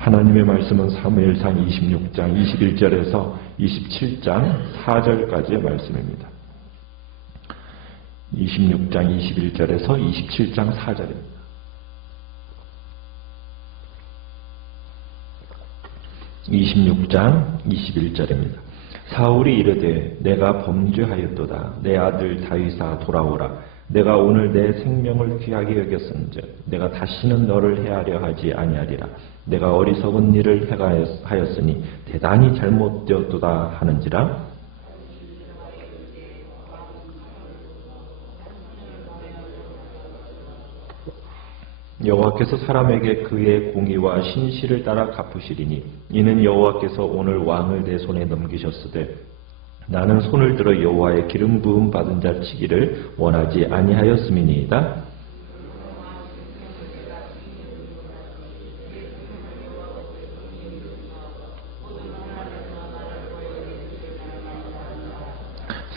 하나님의 말씀은 사무엘상 26장 21절에서 27장 4절까지의 말씀입니다. 26장 21절에서 27장 4절입니다. (26장 21절입니다) 사울이 이르되 내가 범죄하였도다. 내 아들 다윗아 돌아오라. 내가 오늘 내 생명을 귀하게 여겼은즉 내가 다시는 너를 해하려 하지 아니하리라. 내가 어리석은 일을 행하였으니 대단히 잘못되었도다 하는지라. 여호와께서 사람에게 그의 공의와 신실을 따라 갚으시리니 이는 여호와께서 오늘 왕을 내 손에 넘기셨으되 나는 손을 들어 여호와의 기름 부음 받은 자 치기를 원하지 아니하였음이니이다.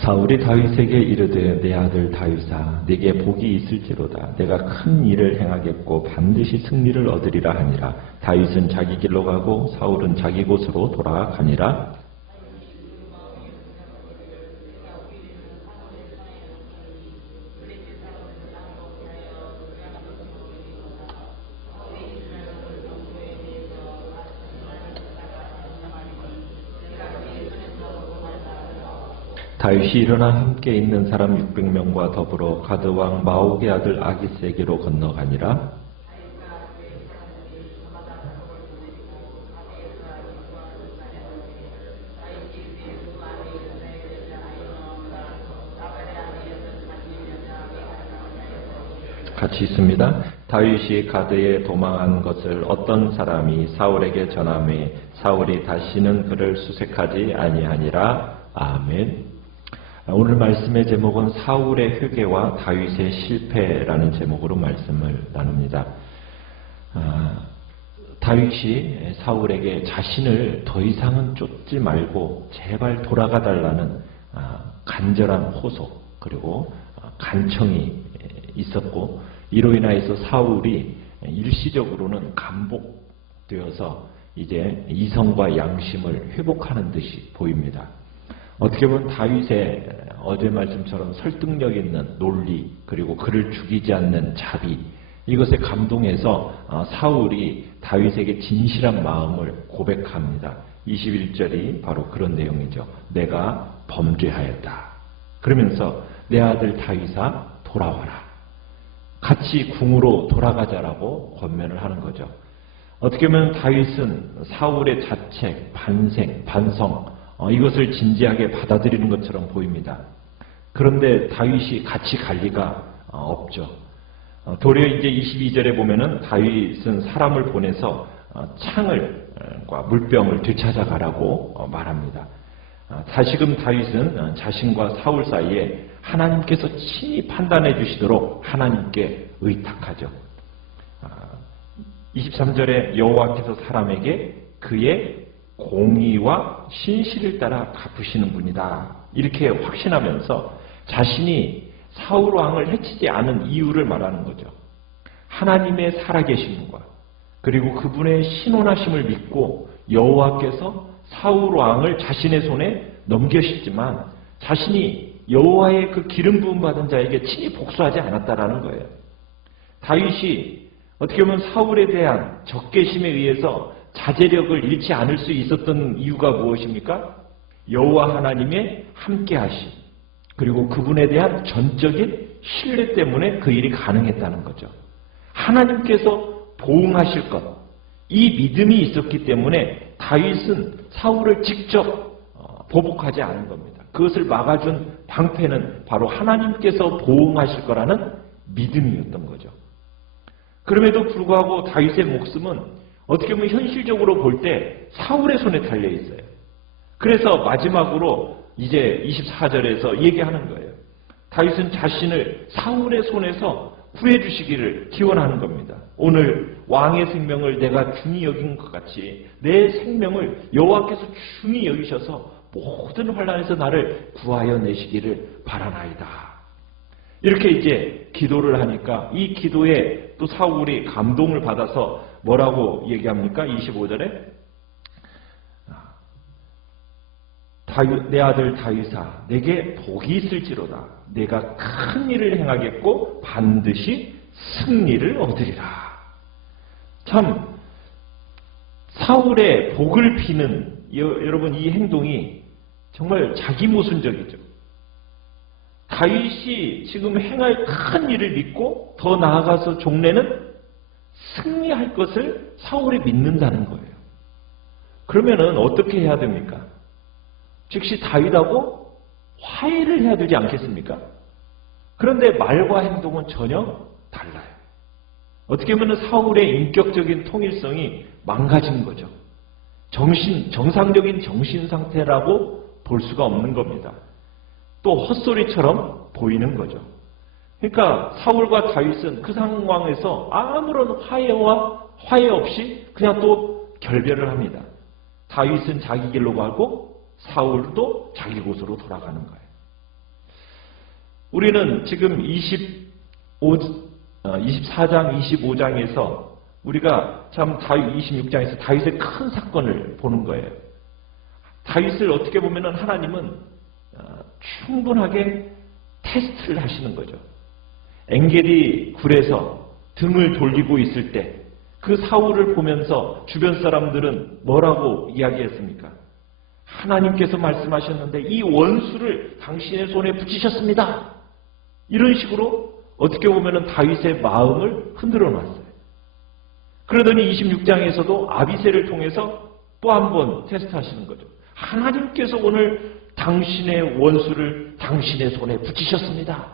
사울이 다윗에게 이르되 내 아들 다윗아 네게 복이 있을지로다. 내가 큰 일을 행하겠고 반드시 승리를 얻으리라 하니라. 다윗은 자기 길로 가고 사울은 자기 곳으로 돌아가니라. 다윗이 일어나 함께 있는 사람 600명과 더불어 가드왕 마옥의 아들 아기스에게로 건너가니라. 같이 있습니다. 다윗이 가드에 도망한 것을 어떤 사람이 사울에게 전하매 사울이 다시는 그를 수색하지 아니하니라. 아멘. 오늘 말씀의 제목은 사울의 회개와 다윗의 실패라는 제목으로 말씀을 나눕니다. 다윗이 사울에게 자신을 더 이상은 쫓지 말고 제발 돌아가 달라는 간절한 호소 그리고 간청이 있었고 이로 인하여서 사울이 일시적으로는 감복되어서 이제 이성과 양심을 회복하는 듯이 보입니다. 어떻게 보면 다윗의 어제 말씀처럼 설득력 있는 논리 그리고 그를 죽이지 않는 자비 이것에 감동해서 사울이 다윗에게 진실한 마음을 고백합니다. 21절이 바로 그런 내용이죠. 내가 범죄하였다. 그러면서 내 아들 다윗아 돌아와라. 같이 궁으로 돌아가자라고 권면을 하는 거죠. 어떻게 보면 다윗은 사울의 자책, 반성 이것을 진지하게 받아들이는 것처럼 보입니다. 그런데 다윗이 같이 갈 리가 없죠. 도리어 이제 22절에 보면은 다윗은 사람을 보내서 창과 물병을 되찾아가라고 말합니다. 다시금 다윗은 자신과 사울 사이에 하나님께서 친히 판단해 주시도록 하나님께 의탁하죠. 23절에 여호와께서 사람에게 그의 공의와 신실을 따라 갚으시는 분이다. 이렇게 확신하면서 자신이 사울 왕을 해치지 않은 이유를 말하는 거죠. 하나님의 살아계심과 그리고 그분의 신원하심을 믿고 여호와께서 사울 왕을 자신의 손에 넘기셨지만 자신이 여호와의 그 기름 부음 받은 자에게 친히 복수하지 않았다라는 거예요. 다윗이 어떻게 보면 사울에 대한 적개심에 의해서 자제력을 잃지 않을 수 있었던 이유가 무엇입니까? 여호와 하나님의 함께하심 그리고 그분에 대한 전적인 신뢰 때문에 그 일이 가능했다는 거죠. 하나님께서 보응하실 것, 이 믿음이 있었기 때문에 다윗은 사울을 직접 보복하지 않은 겁니다. 그것을 막아준 방패는 바로 하나님께서 보응하실 거라는 믿음이었던 거죠. 그럼에도 불구하고 다윗의 목숨은 어떻게 보면 현실적으로 볼 때 사울의 손에 달려 있어요. 그래서 마지막으로 이제 24절에서 얘기하는 거예요. 다윗은 자신을 사울의 손에서 구해주시기를 기원하는 겁니다. 오늘 왕의 생명을 내가 중히 여긴 것 같이 내 생명을 여호와께서 중히 여기셔서 모든 환난에서 나를 구하여 내시기를 바라나이다. 이렇게 이제 기도를 하니까 이 기도에 또 사울이 감동을 받아서 뭐라고 얘기합니까? 25절에 내 아들 다윗아 내게 복이 있을지로다. 내가 큰 일을 행하겠고 반드시 승리를 얻으리라. 참 사울의 복을 비는 여러분 이 행동이 정말 자기 모순적이죠. 다윗이 지금 행할 큰 일을 믿고 더 나아가서 종래는 승리할 것을 사울이 믿는다는 거예요. 그러면은 어떻게 해야 됩니까? 즉시 다윗하고 화해를 해야 되지 않겠습니까? 그런데 말과 행동은 전혀 달라요. 어떻게 보면 사울의 인격적인 통일성이 망가진 거죠. 정상적인 정신 상태라고 볼 수가 없는 겁니다. 또 헛소리처럼 보이는 거죠. 그러니까 사울과 다윗은 그 상황에서 아무런 화해 없이 그냥 또 결별을 합니다. 다윗은 자기 길로 가고 사울도 자기 곳으로 돌아가는 거예요. 우리는 지금 24장, 25장에서 우리가 참 다윗 26장에서 다윗의 큰 사건을 보는 거예요. 다윗을 어떻게 보면 하나님은 충분하게 테스트를 하시는 거죠. 엔게디 굴에서 등을 돌리고 있을 때 그 사울을 보면서 주변 사람들은 뭐라고 이야기했습니까? 하나님께서 말씀하셨는데 이 원수를 당신의 손에 붙이셨습니다. 이런 식으로 어떻게 보면 다윗의 마음을 흔들어 놨어요. 그러더니 26장에서도 아비새를 통해서 또 한 번 테스트하시는 거죠. 하나님께서 오늘 당신의 원수를 당신의 손에 붙이셨습니다.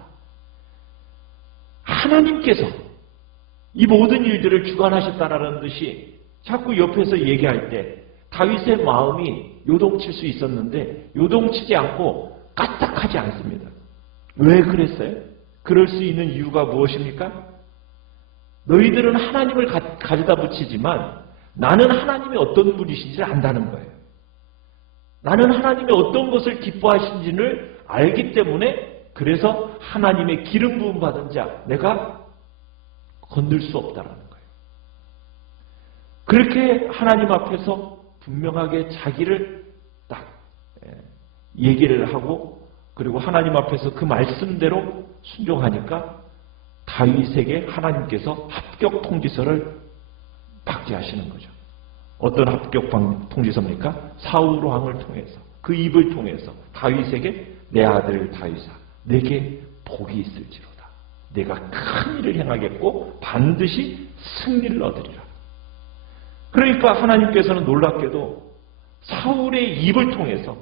하나님께서 이 모든 일들을 주관하셨다라는 듯이 자꾸 옆에서 얘기할 때 다윗의 마음이 요동칠 수 있었는데 요동치지 않고 까딱하지 않습니다. 왜 그랬어요? 그럴 수 있는 이유가 무엇입니까? 너희들은 하나님을 가져다 붙이지만 나는 하나님이 어떤 분이신지를 안다는 거예요. 나는 하나님이 어떤 것을 기뻐하신지를 알기 때문에 그래서 하나님의 기름 부음 받은 자 내가 건들 수 없다라는 거예요. 그렇게 하나님 앞에서 분명하게 자기를 딱 얘기를 하고 그리고 하나님 앞에서 그 말씀대로 순종하니까 다윗에게 하나님께서 합격 통지서를 받게 하시는 거죠. 어떤 합격 통지서입니까? 사울 왕을 통해서 그 입을 통해서 다윗에게 내 아들 다윗아 내게 복이 있을지로다. 내가 큰 일을 행하겠고 반드시 승리를 얻으리라. 그러니까 하나님께서는 놀랍게도 사울의 입을 통해서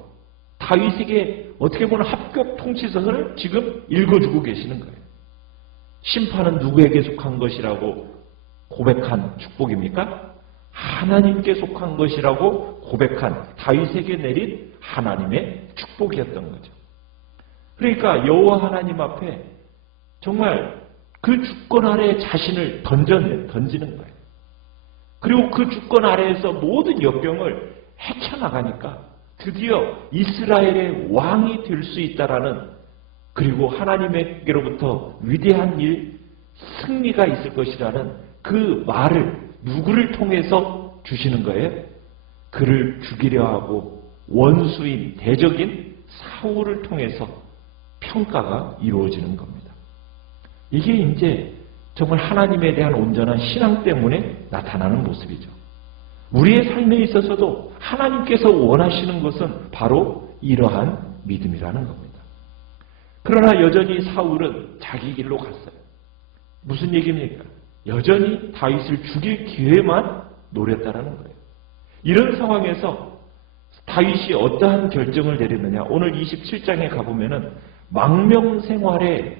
다윗에게 어떻게 보면 합격 통치서를 지금 읽어주고 계시는 거예요. 심판은 누구에게 속한 것이라고 고백한 축복입니까? 하나님께 속한 것이라고 고백한 다윗에게 내린 하나님의 축복이었던 거죠. 그러니까 여호와 하나님 앞에 정말 그 주권 아래에 자신을 던지는 거예요. 그리고 그 주권 아래에서 모든 역경을 헤쳐나가니까 드디어 이스라엘의 왕이 될 수 있다라는 그리고 하나님에게로부터 위대한 일, 승리가 있을 것이라는 그 말을 누구를 통해서 주시는 거예요? 그를 죽이려 하고 원수인 대적인 사울을 통해서 평가가 이루어지는 겁니다. 이게 이제 정말 하나님에 대한 온전한 신앙 때문에 나타나는 모습이죠. 우리의 삶에 있어서도 하나님께서 원하시는 것은 바로 이러한 믿음이라는 겁니다. 그러나 여전히 사울은 자기 길로 갔어요. 무슨 얘기입니까? 여전히 다윗을 죽일 기회만 노렸다라는 거예요. 이런 상황에서 다윗이 어떠한 결정을 내렸느냐? 오늘 27장에 가보면은 망명 생활에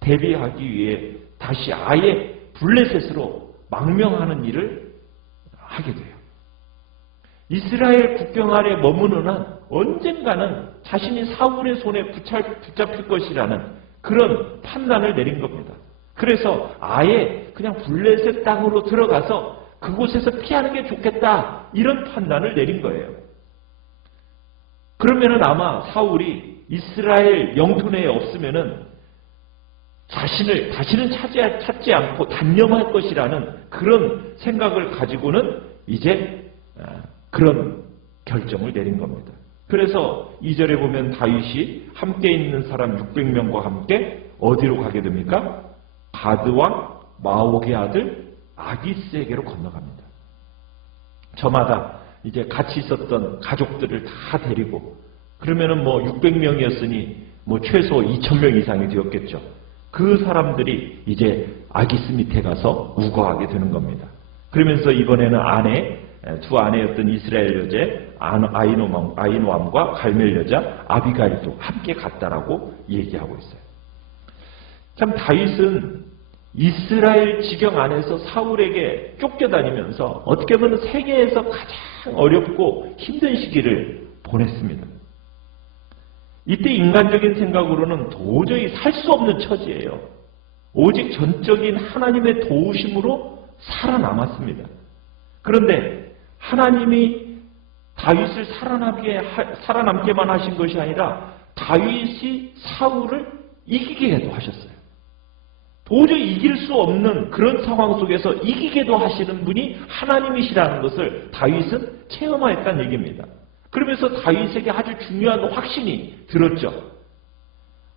대비하기 위해 다시 아예 블레셋으로 망명하는 일을 하게 돼요. 이스라엘 국경 아래 머무는 한 언젠가는 자신이 사울의 손에 붙잡힐 것이라는 그런 판단을 내린 겁니다. 그래서 아예 그냥 블레셋 땅으로 들어가서 그곳에서 피하는 게 좋겠다 이런 판단을 내린 거예요. 그러면은 아마 사울이 이스라엘 영토 내에 없으면은 자신을 다시는 찾지 않고 단념할 것이라는 그런 생각을 가지고는 이제 그런 결정을 내린 겁니다. 그래서 2절에 보면 다윗이 함께 있는 사람 600명과 함께 어디로 가게 됩니까? 가드왕 마옥의 아들 아기스에게로 건너갑니다. 저마다 이제 같이 있었던 가족들을 다 데리고, 그러면은 600명이었으니 최소 2000명 이상이 되었겠죠. 그 사람들이 이제 아기스 밑에 가서 우거하게 되는 겁니다. 그러면서 이번에는 두 아내였던 이스라엘 여제 아히노암과 갈멜 여자 아비가일도 함께 갔다라고 얘기하고 있어요. 참 다윗은 이스라엘 지경 안에서 사울에게 쫓겨다니면서 어떻게 보면 세계에서 가장 어렵고 힘든 시기를 보냈습니다. 이때 인간적인 생각으로는 도저히 살 수 없는 처지예요. 오직 전적인 하나님의 도우심으로 살아남았습니다. 그런데 하나님이 다윗을 살아남게만 하신 것이 아니라 다윗이 사울을 이기게도 하셨어요. 도저히 이길 수 없는 그런 상황 속에서 이기게도 하시는 분이 하나님이시라는 것을 다윗은 체험하였다는 얘기입니다. 그러면서 다윗에게 아주 중요한 확신이 들었죠.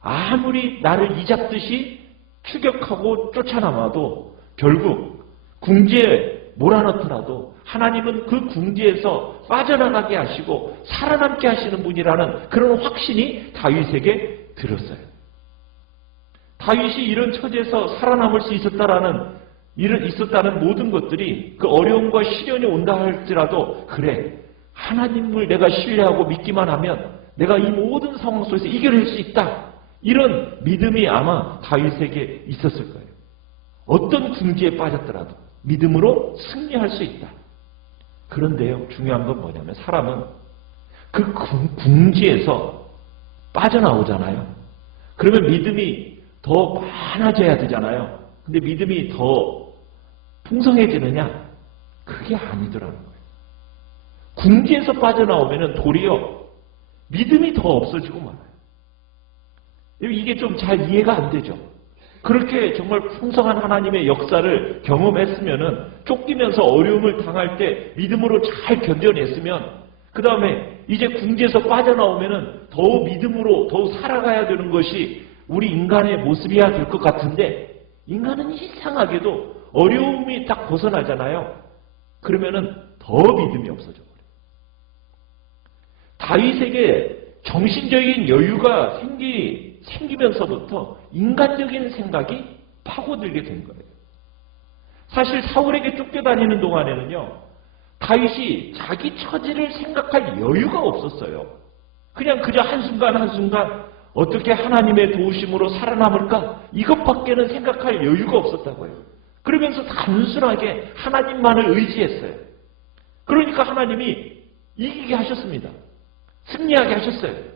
아무리 나를 이잡듯이 추격하고 쫓아남아도 결국 궁지에 몰아넣더라도 하나님은 그 궁지에서 빠져나가게 하시고 살아남게 하시는 분이라는 그런 확신이 다윗에게 들었어요. 다윗이 이런 처지에서 살아남을 수 있었다는 모든 것들이 그 어려움과 시련이 온다 할지라도 그래, 하나님을 내가 신뢰하고 믿기만 하면 내가 이 모든 상황 속에서 이겨낼 수 있다. 이런 믿음이 아마 다윗에게 있었을 거예요. 어떤 궁지에 빠졌더라도 믿음으로 승리할 수 있다. 그런데요, 중요한 건 뭐냐면 사람은 그 궁지에서 빠져나오잖아요. 그러면 믿음이 더 많아져야 되잖아요. 근데 믿음이 더 풍성해지느냐? 그게 아니더라는 거예요. 궁지에서 빠져나오면 도리어 믿음이 더 없어지고 말아요. 이게 좀 잘 이해가 안 되죠. 그렇게 정말 풍성한 하나님의 역사를 경험했으면은 쫓기면서 어려움을 당할 때 믿음으로 잘 견뎌냈으면 그 다음에 이제 궁지에서 빠져나오면은 더욱 믿음으로 더욱 살아가야 되는 것이 우리 인간의 모습이야 될 것 같은데 인간은 이상하게도 어려움이 딱 벗어나잖아요. 그러면은 더 믿음이 없어져 버려요. 다윗에게 정신적인 여유가 생기면서부터 인간적인 생각이 파고들게 된 거예요. 사실 사울에게 쫓겨다니는 동안에는요, 다윗이 자기 처지를 생각할 여유가 없었어요. 그저 한순간 어떻게 하나님의 도우심으로 살아남을까? 이것밖에는 생각할 여유가 없었다고요. 그러면서 단순하게 하나님만을 의지했어요. 그러니까 하나님이 이기게 하셨습니다. 승리하게 하셨어요.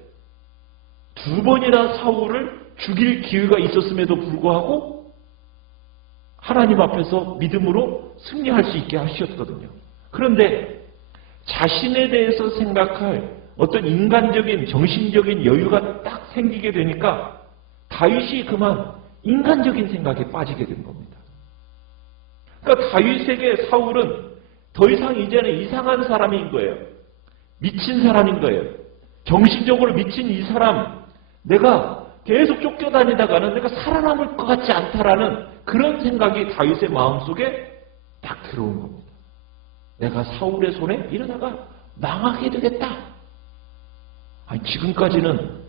2번이나 사울을 죽일 기회가 있었음에도 불구하고 하나님 앞에서 믿음으로 승리할 수 있게 하셨거든요. 그런데 자신에 대해서 생각할 어떤 인간적인 정신적인 여유가 딱 생기게 되니까 다윗이 그만 인간적인 생각에 빠지게 된 겁니다. 그러니까 다윗에게 사울은 더 이상 이제는 이상한 사람인 거예요. 미친 사람인 거예요. 정신적으로 미친 이 사람, 내가 계속 쫓겨다니다가는 내가 살아남을 것 같지 않다라는 그런 생각이 다윗의 마음속에 딱 들어온 겁니다. 내가 사울의 손에 이러다가 망하게 되겠다. 지금까지는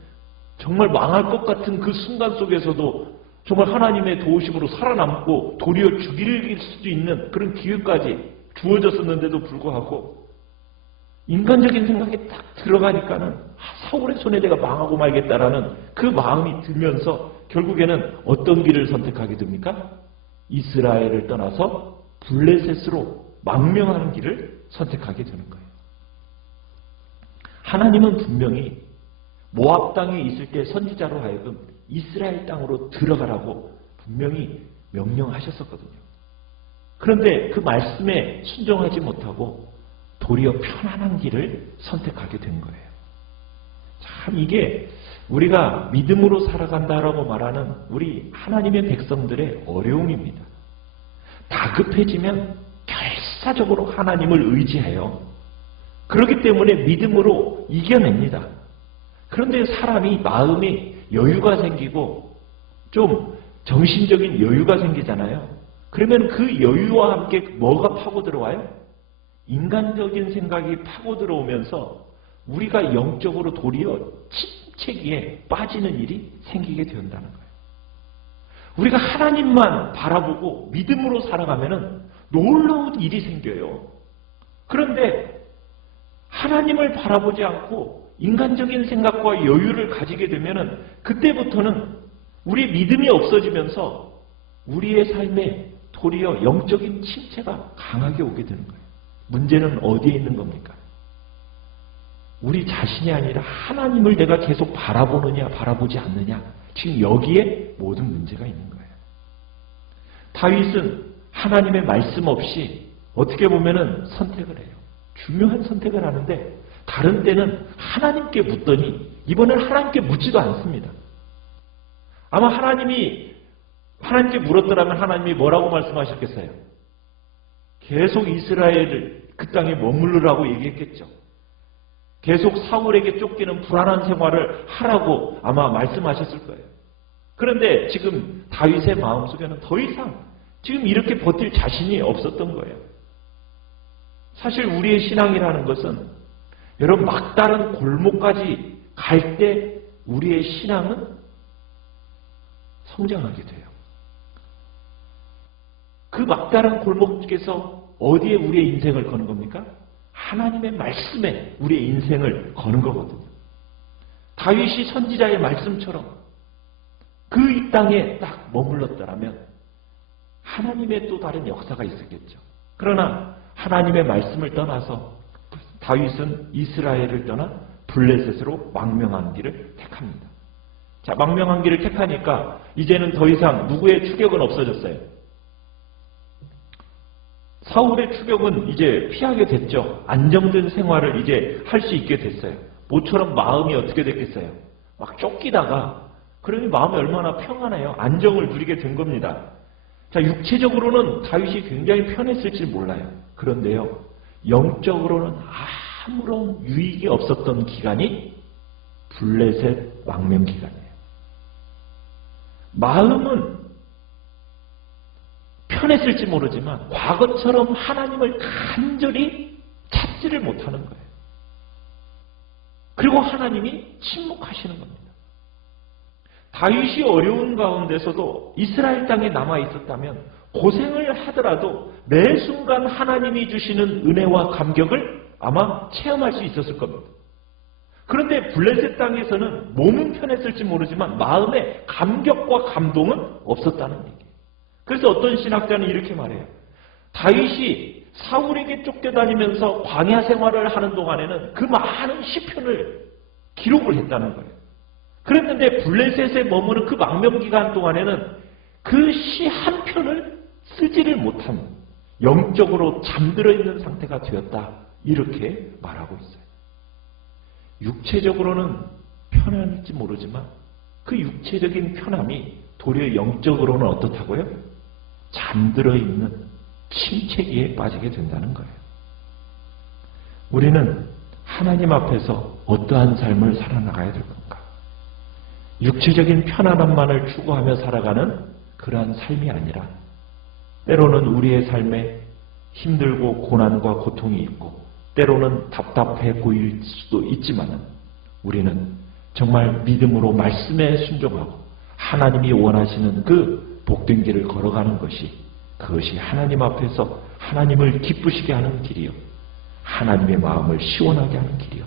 정말 망할 것 같은 그 순간 속에서도 정말 하나님의 도우심으로 살아남고 도리어 죽일 수도 있는 그런 기회까지 주어졌었는데도 불구하고 인간적인 생각이 딱 들어가니까는 사울의 손에 내가 망하고 말겠다라는 그 마음이 들면서 결국에는 어떤 길을 선택하게 됩니까? 이스라엘을 떠나서 블레셋으로 망명하는 길을 선택하게 되는 거예요. 하나님은 분명히 모압 땅에 있을 때 선지자로 하여금 이스라엘 땅으로 들어가라고 분명히 명령하셨었거든요. 그런데 그 말씀에 순종하지 못하고 도리어 편안한 길을 선택하게 된 거예요. 참 이게 우리가 믿음으로 살아간다라고 말하는 우리 하나님의 백성들의 어려움입니다. 다급해지면 결사적으로 하나님을 의지해요. 그렇기 때문에 믿음으로 이겨냅니다. 그런데 사람이 마음이 여유가 생기고 좀 정신적인 여유가 생기잖아요. 그러면 그 여유와 함께 뭐가 파고 들어와요? 인간적인 생각이 파고 들어오면서 우리가 영적으로 도리어 침체기에 빠지는 일이 생기게 된다는 거예요. 우리가 하나님만 바라보고 믿음으로 살아가면 놀라운 일이 생겨요. 그런데 하나님을 바라보지 않고 인간적인 생각과 여유를 가지게 되면 그때부터는 우리 믿음이 없어지면서 우리의 삶에 도리어 영적인 침체가 강하게 오게 되는 거예요. 문제는 어디에 있는 겁니까? 우리 자신이 아니라 하나님을 내가 계속 바라보느냐 바라보지 않느냐, 지금 여기에 모든 문제가 있는 거예요. 다윗은 하나님의 말씀 없이 어떻게 보면은 선택을 해요. 중요한 선택을 하는데 다른 때는 하나님께 묻더니 이번엔 하나님께 묻지도 않습니다. 아마 하나님께 물었더라면 하나님이 뭐라고 말씀하셨겠어요? 계속 이스라엘을 그 땅에 머무르라고 얘기했겠죠. 계속 사울에게 쫓기는 불안한 생활을 하라고 아마 말씀하셨을 거예요. 그런데 지금 다윗의 마음속에는 더 이상 지금 이렇게 버틸 자신이 없었던 거예요. 사실 우리의 신앙이라는 것은 여러분 막다른 골목까지 갈 때 우리의 신앙은 성장하게 돼요. 그 막다른 골목에서 어디에 우리의 인생을 거는 겁니까? 하나님의 말씀에 우리의 인생을 거는 거거든요. 다윗이 선지자의 말씀처럼 그 이 땅에 딱 머물렀더라면 하나님의 또 다른 역사가 있었겠죠. 그러나 하나님의 말씀을 떠나서 다윗은 이스라엘을 떠나 블레셋으로 망명한 길을 택합니다. 자, 망명한 길을 택하니까 이제는 더 이상 누구의 추격은 없어졌어요. 사울의 추격은 이제 피하게 됐죠. 안정된 생활을 이제 할 수 있게 됐어요. 모처럼 마음이 어떻게 됐겠어요? 막 쫓기다가 그러니 마음이 얼마나 평안해요. 안정을 누리게 된 겁니다. 자, 육체적으로는 다윗이 굉장히 편했을지 몰라요. 그런데요, 영적으로는 아무런 유익이 없었던 기간이 블레셋 망명 기간이에요. 마음은 편했을지 모르지만 과거처럼 하나님을 간절히 찾지를 못하는 거예요. 그리고 하나님이 침묵하시는 겁니다. 다윗이 어려운 가운데서도 이스라엘 땅에 남아 있었다면 고생을 하더라도 매 순간 하나님이 주시는 은혜와 감격을 아마 체험할 수 있었을 겁니다. 그런데 블레셋 땅에서는 몸은 편했을지 모르지만 마음에 감격과 감동은 없었다는 얘기예요. 그래서 어떤 신학자는 이렇게 말해요. 다윗이 사울에게 쫓겨다니면서 광야 생활을 하는 동안에는 그 많은 시편을 기록을 했다는 거예요. 그랬는데 블레셋에 머무는 그 망명 기간 동안에는 그 시 한 편을 쓰지를 못한 영적으로 잠들어 있는 상태가 되었다. 이렇게 말하고 있어요. 육체적으로는 편안할지 모르지만 그 육체적인 편함이 도리어 영적으로는 어떻다고요? 잠들어 있는 침체기에 빠지게 된다는 거예요. 우리는 하나님 앞에서 어떠한 삶을 살아나가야 될 건가? 육체적인 편안함만을 추구하며 살아가는 그러한 삶이 아니라 때로는 우리의 삶에 힘들고 고난과 고통이 있고 때로는 답답해 보일 수도 있지만 우리는 정말 믿음으로 말씀에 순종하고 하나님이 원하시는 그 복된 길을 걸어가는 것이 그것이 하나님 앞에서 하나님을 기쁘시게 하는 길이요. 하나님의 마음을 시원하게 하는 길이요.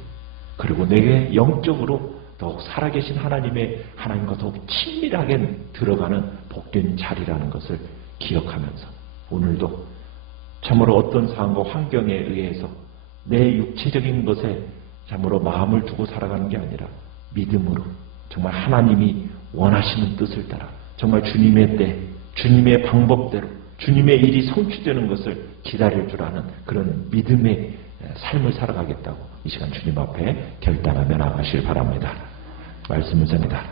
그리고 내게 영적으로 더욱 살아계신 하나님과 더욱 친밀하게 들어가는 복된 자리라는 것을 기억하면서 오늘도 참으로 어떤 상황과 환경에 의해서 내 육체적인 것에 참으로 마음을 두고 살아가는 게 아니라 믿음으로 정말 하나님이 원하시는 뜻을 따라 정말 주님의 때, 주님의 방법대로 주님의 일이 성취되는 것을 기다릴 줄 아는 그런 믿음의 삶을 살아가겠다고 이 시간 주님 앞에 결단하며 나가실 바랍니다. 말씀은 전이다.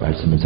말씀은